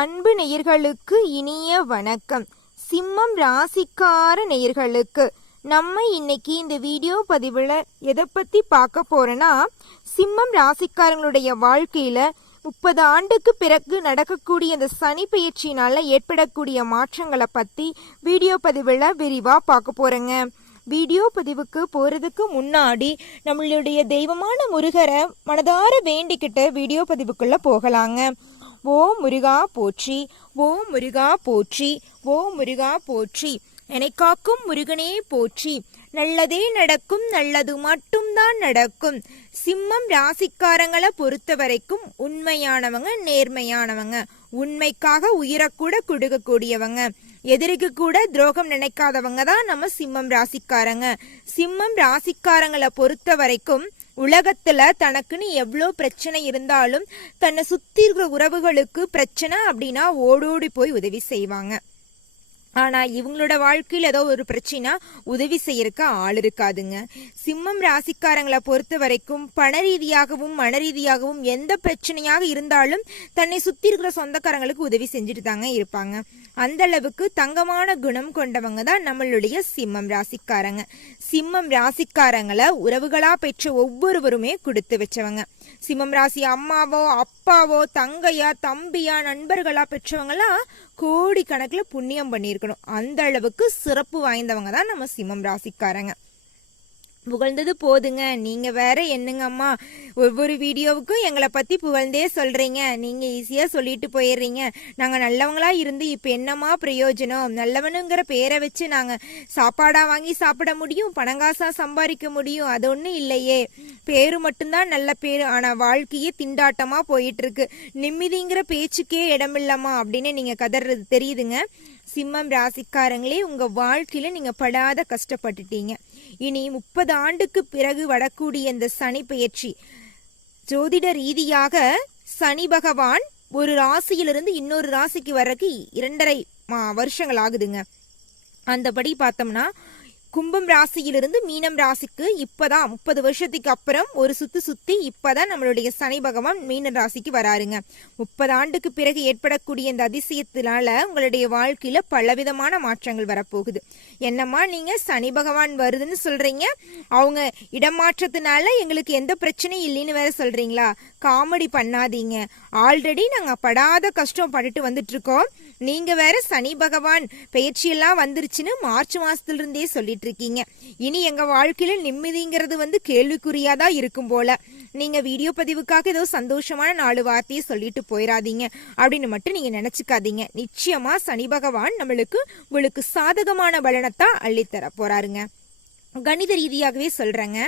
அன்பு நேயர்களுக்கு இனிய வணக்கம். சிம்மம் ராசிக்கார நேயர்களுக்கு நம்ம இன்னைக்கு இந்த வீடியோ பதிவில் எதை பற்றி பார்க்க போகிறோன்னா சிம்மம் ராசிக்காரங்களுடைய வாழ்க்கையில முப்பது ஆண்டுக்கு பிறகு நடக்கக்கூடிய இந்த சனி பயிற்சியினால ஏற்படக்கூடிய மாற்றங்களை பற்றி வீடியோ பதிவில் விரிவாக பார்க்க போறேங்க. வீடியோ பதிவுக்கு போறதுக்கு முன்னாடி நம்மளுடைய தெய்வமான முருகரை மனதார வேண்டிக்கிட்டு வீடியோ பதிவுக்குள்ள போகலாங்க. ஓ முருகா போற்றி ஓ முருகா போற்றி ஓ முருகா போற்றி. என்னை காக்கும் முருகனே போற்றி. நல்லதே நடக்கும் நல்லது மட்டும்தான் நடக்கும். சிம்மம் ராசிக்காரங்களை பொறுத்த வரைக்கும் உண்மையானவங்க நேர்மையானவங்க. உண்மைக்காக உயிரை கூட கொடுக்கக்கூடியவங்க. எதிரிக்கு கூட துரோகம் நினைக்காதவங்க தான் நம்ம சிம்மம் ராசிக்காரங்க. சிம்மம் ராசிக்காரங்களை பொறுத்த வரைக்கும் உலகத்துல தனக்குன்னு எவ்வளோ பிரச்சனை இருந்தாலும் தன்னை சுத்தி இருக்கிற உறவுகளுக்கு பிரச்சனை அப்படின்னா ஓடோடி போய் உதவி செய்வாங்க. ஆனா இவங்களோட வாழ்க்கையில் ஏதோ ஒரு பிரச்சனை உதவி செய்யறக்க ஆள் இருக்காதுங்க. சிம்மம் ராசிக்காரங்களை பொறுத்த வரைக்கும் பண ரீதியாகவும் மன ரீதியாகவும் எந்த பிரச்சனையாக இருந்தாலும் தன்னை சுத்தி இருக்கிற சொந்தக்காரங்களுக்கு உதவி செஞ்சுட்டு தாங்க இருப்பாங்க. அந்த அளவுக்கு தங்கமான குணம் கொண்டவங்க தான் நம்மளுடைய சிம்மம் ராசிக்காரங்க. சிம்மம் ராசிக்காரங்களை உறவுகளா பெற்ற ஒவ்வொருவருமே கொடுத்து வச்சவங்க. சிம்மம் ராசி அம்மாவோ அப்பாவோ தங்கையா தம்பியா நண்பர்களா பெற்றவங்களாம் கோடி கணக்கில் புண்ணியம் பண்ணியிருக்கணும். அந்த அளவுக்கு சிறப்பு வாய்ந்தவங்க தான் நம்ம சிம்மம் ராசிக்காரங்க. புகழ்ந்தது போதுங்க. நீங்க வேற என்னங்கம்மா? ஒவ்வொரு வீடியோவுக்கும் எங்களை பத்தி புகழ்ந்தே சொல்றீங்க. நீங்க ஈஸியா சொல்லிட்டு போயிடுறீங்க. நாங்க நல்லவங்களா இருந்து இப்ப என்னமா பிரயோஜனம்? நல்லவனுங்கிற பேரை வச்சு நாங்க சாப்பாடா வாங்கி சாப்பிட முடியும் பணங்காசா சம்பாதிக்க முடியும். அது ஒன்றும் இல்லையே. பேரு மட்டும்தான் நல்ல பேரு. ஆனா வாழ்க்கையே திண்டாட்டமா போயிட்டு இருக்கு. நிம்மதிங்கிற பேச்சுக்கே இடமில்லம்மா அப்படின்னு நீங்க கதறது தெரியுதுங்க. சிம்மம் ராசிக்காரங்களே உங்க வாழ்க்கையில நீங்க படாத கஷ்டப்பட்டுட்டீங்க. இனி முப்பது ஆண்டுக்கு பிறகு வரக்கூடிய இந்த சனி பெயர்ச்சி ஜோதிட ரீதியாக சனி பகவான் ஒரு ராசியிலிருந்து இன்னொரு ராசிக்கு வர்றதுக்கு இரண்டரை மா- வருஷங்கள் ஆகுதுங்க. அந்தபடி பார்த்தோம்னா கும்பம் ராசியிலிருந்து மீனம் ராசிக்கு இப்பதான் முப்பது வருஷத்துக்கு அப்புறம் ஒரு சுத்து சுத்தி இப்பதான் நம்மளுடைய சனி பகவான் மீன ராசிக்கு வராருங்க. முப்பது ஆண்டுக்கு பிறகு ஏற்படக்கூடிய இந்த அதிசயத்தினால உங்களுடைய வாழ்க்கையில பலவிதமான மாற்றங்கள் வரப்போகுது. என்னம்மா நீங்க சனி பகவான் வருதுன்னு சொல்றீங்க. அவங்க இடமாற்றத்தினால எங்களுக்கு எந்த பிரச்சனையும் இல்லைன்னு வேற சொல்றீங்களா? காமெடி பண்ணாதீங்க. ஆல்ரெடி நாங்க படாத கஷ்டம் பட்டுட்டு வந்துட்டு இருக்கோம். நீங்க வேற சனி பகவான் பயிற்சியெல்லாம் வந்துருச்சுன்னு மார்ச் மாசத்துல இருந்தே சொல்லிட்டு இருக்கீங்க இனி எங்க வாழ்க்கையில நிம்மதிங்கிறது வந்து கேள்விக்குறியாதா இருக்கும் போல. நீங்க வீடியோ பதிவுக்காக ஏதோ சந்தோஷமான நாலு வார்த்தையை சொல்லிட்டு போயிடாதீங்க அப்படின்னு மட்டும் நீங்க நினைச்சுக்காதீங்க. நிச்சயமா சனி பகவான் நம்மளுக்கு உங்களுக்கு சாதகமான பலனத்தான் அள்ளித்தர போறாருங்க. கணித ரீதியாகவே சொல்றேங்க.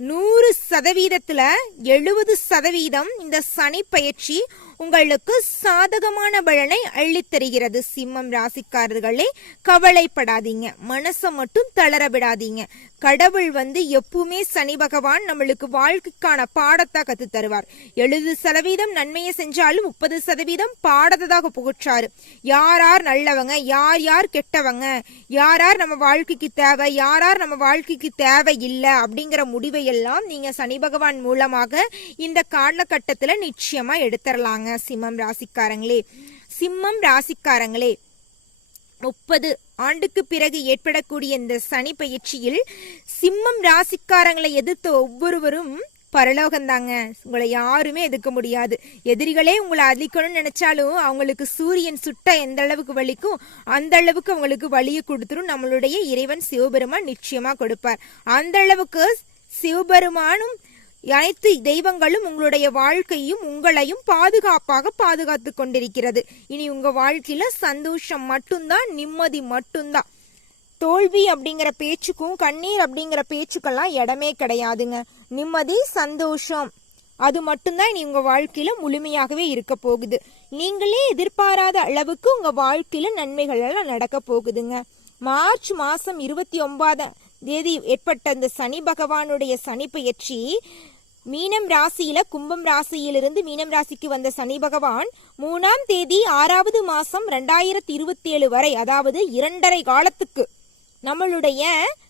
நூறு சதவீதத்துல எழுபது சதவீதம் இந்த சனி பயிற்சி உங்களுக்கு சாதகமான பலனை அள்ளித்தருகிறது சிம்மம் ராசிக்காரர்களே கவலைப்படாதீங்க. மனசை மட்டும் தளர விடாதீங்க. கடவுள் வந்து எப்பவுமே சனி பகவான் நம்மளுக்கு வாழ்க்கைக்கான பாடத்தை கத்து தருவார். எழுபது சதவீதம் நன்மையை செஞ்சாலும் முப்பது சதவீதம் பாடத்ததாக புகுற்றாரு யார் யார் நல்லவங்க யார் யார் கெட்டவங்க யார் யார் நம்ம வாழ்க்கைக்கு தேவை யார் யார் நம்ம வாழ்க்கைக்கு தேவை இல்லை அப்படிங்கிற முடிவை எல்லாம் நீங்க சனி பகவான் மூலமாக இந்த காலகட்டத்துல நிச்சயமா எடுத்துடலாங்க சிம்மம் ராசிக்காரங்களே. சிம்மம் ராசிக்காரங்களே முப்பது ஆண்டுக்கு பிறகு ஏற்படக்கூடிய இந்த சனி பயிற்சியில் சிம்மம் ராசிக்காரங்களை எதிர்த்த ஒவ்வொருவரும் பரலோகம்தாங்க உங்களை யாருமே எதிர்க்க முடியாது. எதிரிகளே உங்களை அழிக்கணும்னு நினைச்சாலும் அவங்களுக்கு சூரியன் சுட்ட எந்த அளவுக்கு வலிக்கும் அந்த அளவுக்கு அவங்களுக்கு வலியை கொடுத்துரும். நம்மளுடைய இறைவன் சிவபெருமான் நிச்சயமா கொடுப்பார். அந்த அளவுக்கு சிவபெருமானும் அனைத்து தெய்வங்களும் உங்களுடைய வாழ்க்கையும் உங்களையும் பாதுகாப்பாக பாதுகாத்து கொண்டிருக்கிறது. இனி உங்க வாழ்க்கையில சந்தோஷம் மட்டும்தான் நிம்மதி மட்டும்தான். தோல்வி அப்படிங்கிற பேச்சுக்கும் கண்ணீர் அப்படிங்கிற பேச்சுக்கெல்லாம் இடமே கிடையாதுங்க. நிம்மதி சந்தோஷம் அது மட்டும்தான் இனி உங்க வாழ்க்கையில முழுமையாகவே இருக்க போகுது. நீங்களே எதிர்பாராத அளவுக்கு உங்க வாழ்க்கையில நன்மைகள் எல்லாம் நடக்க போகுதுங்க. மார்ச் மாசம் இருபத்தி ஒன்பதாம் தேதி ஏற்பட்ட அந்த சனி பகவானுடைய சனி பெயர்ச்சி மீனம் ராசியில கும்பம் ராசியிலிருந்து மீனம் ராசிக்கு வந்த சனி பகவான் மூணாம் தேதி ஆறாவது மாசம் ரெண்டாயிரத்தி இருபத்தி ஏழு வரை அதாவது இரண்டரை காலத்துக்கு நம்மளுடைய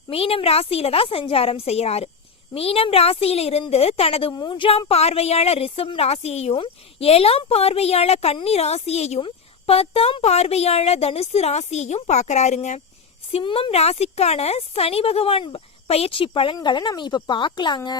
மீனம் ராசியில தான் சஞ்சாரம் செய்யறாரு மீனம் ராசியில இருந்து தனது மூன்றாம் பார்வையாளர் ரிஷம் ராசியையும் ஏழாம் பார்வையாளர் கன்னி ராசியையும் பத்தாம் பார்வையாளர் தனுசு ராசியையும் பார்க்கறாருங்க. சிம்மம் ராசிக்கான சனி பகவான் பயிற்சி பலன்களை நம்ம இப்ப பார்க்கலாங்க.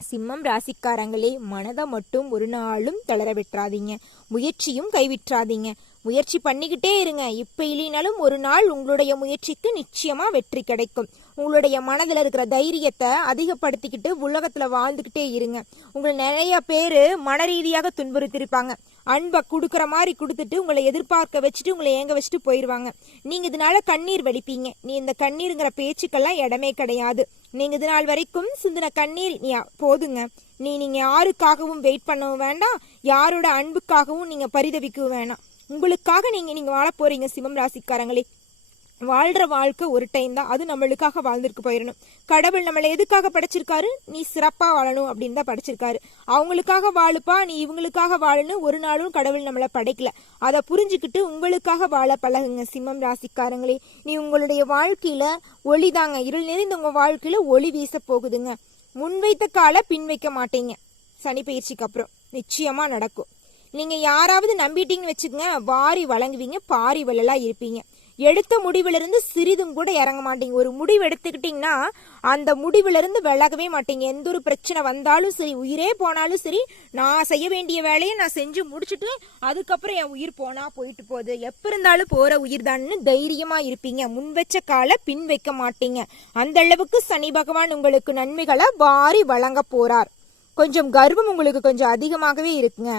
சிம்மம் ராசிக்காரங்களே மனதை மட்டும் ஒரு நாளும் தளர விட்டுறாதீங்க. முயற்சியும் கைவிட்றாதீங்க முயற்சி பண்ணிக்கிட்டே இருங்க. இப்போ இல்லைனாலும் ஒரு நாள் உங்களுடைய முயற்சிக்கு நிச்சயமாக வெற்றி கிடைக்கும். உங்களுடைய மனதில் இருக்கிற தைரியத்தை அதிகப்படுத்திக்கிட்டு உலகத்தில் வாழ்ந்துக்கிட்டே இருங்க. உங்களை நிறைய பேர் மன ரீதியாக துன்புறுத்திருப்பாங்க அன்பை கொடுக்குற மாதிரி கொடுத்துட்டு உங்களை எதிர்பார்க்க வச்சுட்டு உங்களை ஏங்க வச்சுட்டு போயிடுவாங்க நீங்கள் இதனால கண்ணீர் வலிப்பீங்க நீ இந்த கண்ணீருங்கிற பேச்சுக்கெல்லாம் இடமே கிடையாது. நீங்கள் இது நாள் வரைக்கும் சிந்தின கண்ணீர் நீ போதுங்க. நீ நீங்கள் யாருக்காகவும் வெயிட் பண்ணவும் வேண்டாம். யாரோட அன்புக்காகவும் நீங்கள் பரிதவிக்கவும் வேணாம். உங்களுக்காக நீங்கள் நீங்கள் வாழ போகிறீங்க சிம்மம் ராசிக்காரங்களே. வாழ்ற வாழ்க்கை ஒரு டைம் தான். அது நம்மளுக்காக வாழ்ந்துருக்கு போயிடணும் கடவுள் நம்மளை எதுக்காக படைச்சிருக்காரு? நீ சிறப்பாக வாழணும் அப்படின்னு தான் படைச்சிருக்காரு. அவங்களுக்காக வாழுப்பா நீ இவங்களுக்காக வாழணும் ஒரு நாளும் கடவுள் நம்மளை படைக்கல. அதை புரிஞ்சுக்கிட்டு உங்களுக்காக வாழ பழகுங்க சிம்மம் ராசிக்காரங்களே. நீ உங்களுடைய வாழ்க்கையில ஒளிதாங்க இருள் நிறைந்த உங்க வாழ்க்கையில ஒளி வீச போகுதுங்க. முன்வைத்த காலை பின் வைக்க மாட்டீங்க. சனி பயிற்சிக்கு அப்புறம். நிச்சயமா நடக்கும். நீங்க யாராவது நம்பிட்டீங்கன்னு வச்சுக்கோங்க வாரி வழங்குவீங்க பாரி வள்ளலா இருப்பீங்க. எடுத்த முடிவிலிருந்து சிறிதும் கூட இறங்க மாட்டீங்க. ஒரு முடிவு எடுத்துக்கிட்டீங்கன்னா அந்த முடிவிலிருந்து விலகவே மாட்டீங்க. எந்த ஒரு பிரச்சனை வந்தாலும் சரி உயிரே போனாலும் சரி நான் செய்ய வேண்டிய வேலையை நான் செஞ்சு முடிச்சுட்டு அதுக்கப்புறம் என் உயிர் போனா போயிட்டு போகுது. எப்ப இருந்தாலும் போற உயிர் தான்னு தைரியமா இருப்பீங்க. முன் வச்ச காலை பின் வைக்க மாட்டீங்க. அந்த அளவுக்கு சனி பகவான் உங்களுக்கு நன்மைகளை வாரி வழங்க போறார். கொஞ்சம் கர்வம் உங்களுக்கு கொஞ்சம் அதிகமாகவே இருக்குங்க.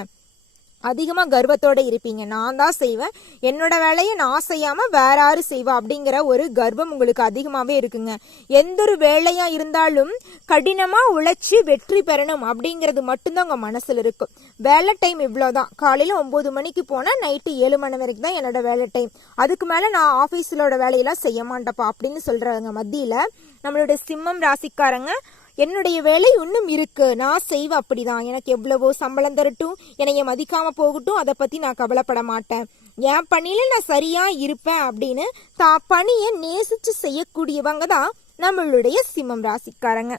அதிகமாக கர்வத்தோடு இருப்பீங்க. நான் தான் செய்வேன். என்னோட வேலையை நான் செய்யாமல் வேற யாரும் செய்வா அப்படிங்கிற ஒரு கர்வம் உங்களுக்கு அதிகமாகவே இருக்குங்க. எந்த ஒரு வேலையாக இருந்தாலும் கடினமாக உழைச்சி வெற்றி பெறணும் அப்படிங்கிறது மட்டும்தான் உங்கள் மனசில் இருக்கும். வேலை டைம் இவ்வளோதான் காலையில் ஒம்பது மணிக்கு போனால் நைட்டு ஏழு மணி வரைக்கும் தான் என்னோட வேலை டைம். அதுக்கு மேலே நான் ஆஃபீஸிலோட வேலையெல்லாம் செய்ய மாட்டேப்பா அப்படின்னு சொல்கிறாங்க மத்தியில். நம்மளுடைய சிம்மம் ராசிக்காரங்க என்னுடைய வேலை இன்னும் இருக்கு. நான் செய்வேன் அப்படிதான். எனக்கு எவ்வளவோ சம்பளம் தரட்டும் என்னைய மதிக்காம போகட்டும் அதை பத்தி நான் கவலைப்பட மாட்டேன். என் பணியில நான் சரியா இருப்பேன் அப்படின்னு தான் பணியை நேசிச்சு செய்யக்கூடியவங்க தான் நம்மளுடைய சிம்மம் ராசிக்காரங்க.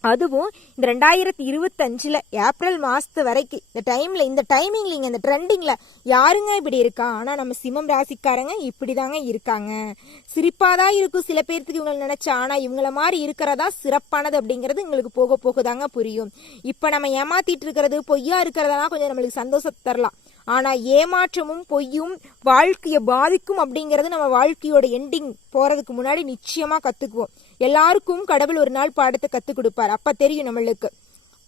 அதுவும் இந்த ரெண்டாயிரத்தி இருபத்தஞ்சில் ஏப்ரல் மாதத்து வரைக்கும். இந்த டைமில் இந்த டைமிங்ல இந்த ட்ரெண்டிங்கில் யாருங்க இப்படி இருக்கா? ஆனால் நம்ம சிம்மம் ராசிக்காரங்க இப்படிதாங்க இருக்காங்க. சிரிப்பாக தான் இருக்கும் சில பேர்த்துக்கு இவங்களை நினச்சா. ஆனால் இவங்கள மாதிரி இருக்கிறதா சிறப்பானது அப்படிங்கிறது எங்களுக்கு போக போக தாங்க புரியும். இப்போ நம்ம ஏமாத்திட்டு இருக்கிறது பொய்யா இருக்கிறதெல்லாம் கொஞ்சம் நம்மளுக்கு சந்தோஷத்தை தரலாம். ஆனால் ஏமாற்றமும் பொய்யும் வாழ்க்கையை பாதிக்கும் அப்படிங்கிறது நம்ம வாழ்க்கையோட எண்டிங் போகிறதுக்கு முன்னாடி நிச்சயமாக கற்றுக்குவோம் எல்லாருக்கும் கடவுள் ஒரு நாள் பாடத்தை கற்றுக் கொடுப்பார். அப்போ தெரியும் நம்மளுக்கு.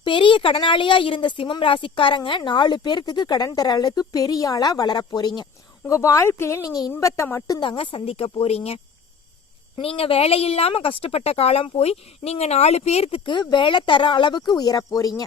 பெரிய கடனாளியாக இருந்த சிம்மம் ராசிக்காரங்க நாலு பேர்த்துக்கு கடன் தர அளவுக்கு பெரிய ஆளாக வளர போகிறீங்க உங்கள் வாழ்க்கையில் நீங்கள் இன்பத்தை மட்டும்தாங்க சந்திக்க போகிறீங்க நீங்க வேலை இல்லாம கஷ்டப்பட்ட காலம் போய் நீங்க நாலு பேர்த்துக்கு வேலை தர அளவுக்கு உயர போறீங்க.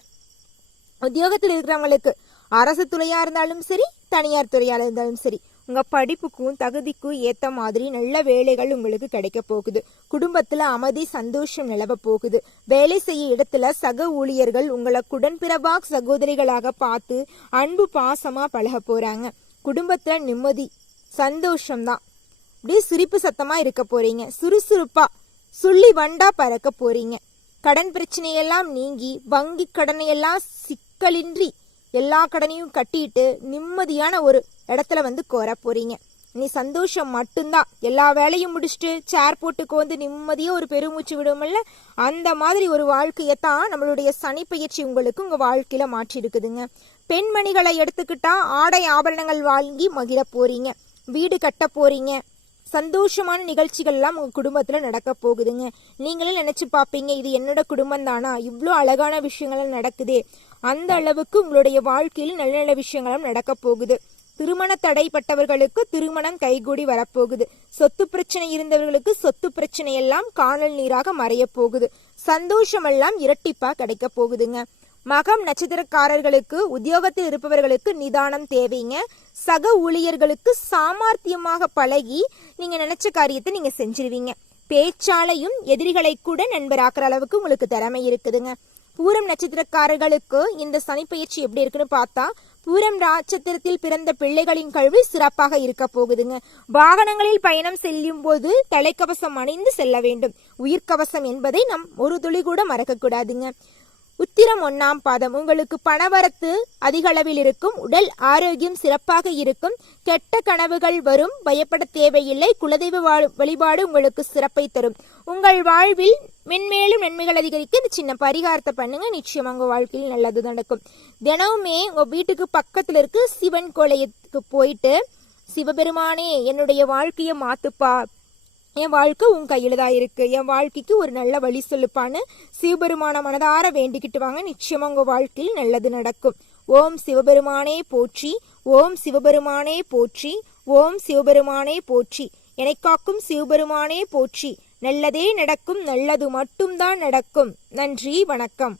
உத்தியோகத்தில் இருக்கிறவங்களுக்கு அரசு துறையா இருந்தாலும் சரி தனியார் துறையாக இருந்தாலும் சரி உங்கள் படிப்புக்கும் தகுதிக்கும் ஏற்ற மாதிரி நல்ல வேலைகள் உங்களுக்கு கிடைக்க போகுது. குடும்பத்தில் அமைதி சந்தோஷம் நிலவ போகுது. வேலை செய்ய இடத்துல சக ஊழியர்கள் உங்களை குடன்பிறவா சகோதரிகளாக பார்த்து அன்பு பாசமாக பழக போகிறாங்க குடும்பத்தில் நிம்மதி சந்தோஷம்தான் அப்படியே சிரிப்பு சத்தமாக இருக்க போகிறீங்க சுறுசுறுப்பாக சுள்ளி வண்டா பறக்க போகிறீங்க கடன் பிரச்சனையெல்லாம் நீங்கி வங்கி கடனையெல்லாம் சிக்கலின்றி எல்லா கடனையும் கட்டிட்டு நிம்மதியான ஒரு இடத்துல வந்து கோர போறீங்க. நீ சந்தோஷம் மட்டும்தான். எல்லா வேலையும் முடிச்சுட்டு சேர் போட்டுக்கு வந்து நிம்மதியாக ஒரு பெருமூச்சு விடுமில்ல அந்த மாதிரி ஒரு வாழ்க்கையை தான் நம்மளுடைய சனி பயிற்சி உங்களுக்கு உங்கள் வாழ்க்கையில் மாற்றி இருக்குதுங்க பெண்மணிகளை எடுத்துக்கிட்டா ஆடை ஆபரணங்கள் வாங்கி மகிழ போறீங்க. வீடு கட்ட போறீங்க. சந்தோஷமான நிகழ்ச்சிகள்லாம் உங்கள் குடும்பத்தில் நடக்க போகுதுங்க. நீங்களே நினச்சி பார்ப்பீங்க இது என்னோட குடும்பம் தானா? இவ்வளோ அழகான விஷயங்கள் நடக்குதே. அந்த அளவுக்கு உங்களுடைய வாழ்க்கையில் நல்ல நல்ல விஷயங்களும் நடக்க போகுது. திருமண தடைப்பட்டவர்களுக்கு திருமணம் கைகூடி வரப்போகுது. சொத்து பிரச்சனை இருந்தவர்களுக்கு சொத்து பிரச்சனை எல்லாம் காணல் நீராக மறைய போகுது. சந்தோஷமெல்லாம் இரட்டிப்பா கிடைக்க போகுதுங்க. மகம் நட்சத்திரக்காரர்களுக்கு உத்தியோகத்தில் இருப்பவர்களுக்கு நிதானம் தேவைங்க. சக ஊழியர்களுக்கு சாமர்த்தியமாக பழகி நீங்க நினைச்ச காரியத்தை நீங்க செஞ்சிருவீங்க. பேச்சாலையும் எதிரிகளை கூட நண்பராக்குற அளவுக்கு உங்களுக்கு திறமை இருக்குதுங்க. பூரம் நட்சத்திரக்காரர்களுக்கு இந்த சனிப்பயிற்சி எப்படி இருக்குன்னு பார்த்தா பூரம் நட்சத்திரத்தில் பிறந்த பிள்ளைகளின் கல்வி சிறப்பாக இருக்க போகுதுங்க. வாகனங்களில் பயணம் செல்லும் போது தலைக்கவசம் அணிந்து செல்ல வேண்டும். உயிர்க்கவசம் என்பதை நம் ஒரு துளி கூட மறக்க கூடாதுங்க உத்திரம் ஒன்னாம் பாதம். உங்களுக்கு பணவரத்து அதிகளவில் இருக்கும் உடல் ஆரோக்கியம் சிறப்பாக இருக்கும் கெட்ட கனவுகள் வரும் பயப்பட தேவையில்லை குலதெய்வ வழிபாடு உங்களுக்கு சிறப்பை தரும். உங்கள் வாழ்வில் மென்மேலும் நன்மைகள் அதிகரிக்க இந்த சின்ன பரிகாரத்தை பண்ணுங்க. நிச்சயம் உங்க வாழ்க்கையில் நல்லது நடக்கும். தினமுமே உங்க வீட்டுக்கு பக்கத்துல இருக்கு சிவன் கோலயத்துக்கு போயிட்டு சிவபெருமானே என்னுடைய வாழ்க்கையை மாத்துப்பா என் வாழ்க்கை உன் கையில் தான் இருக்கு. என் வாழ்க்கைக்கு ஒரு நல்ல வழி சொல்லுப்பான்னு சிவபெருமான மனதார வேண்டிக்கிட்டு வாங்க. நிச்சயமா உங்க வாழ்க்கையில் நல்லது நடக்கும். ஓம் சிவபெருமானே போற்றி ஓம் சிவபெருமானே போற்றி ஓம் சிவபெருமானே போற்றி. என்னை காக்கும் சிவபெருமானே போற்றி. நல்லதே நடக்கும் நல்லது மட்டும்தான் நடக்கும். நன்றி வணக்கம்.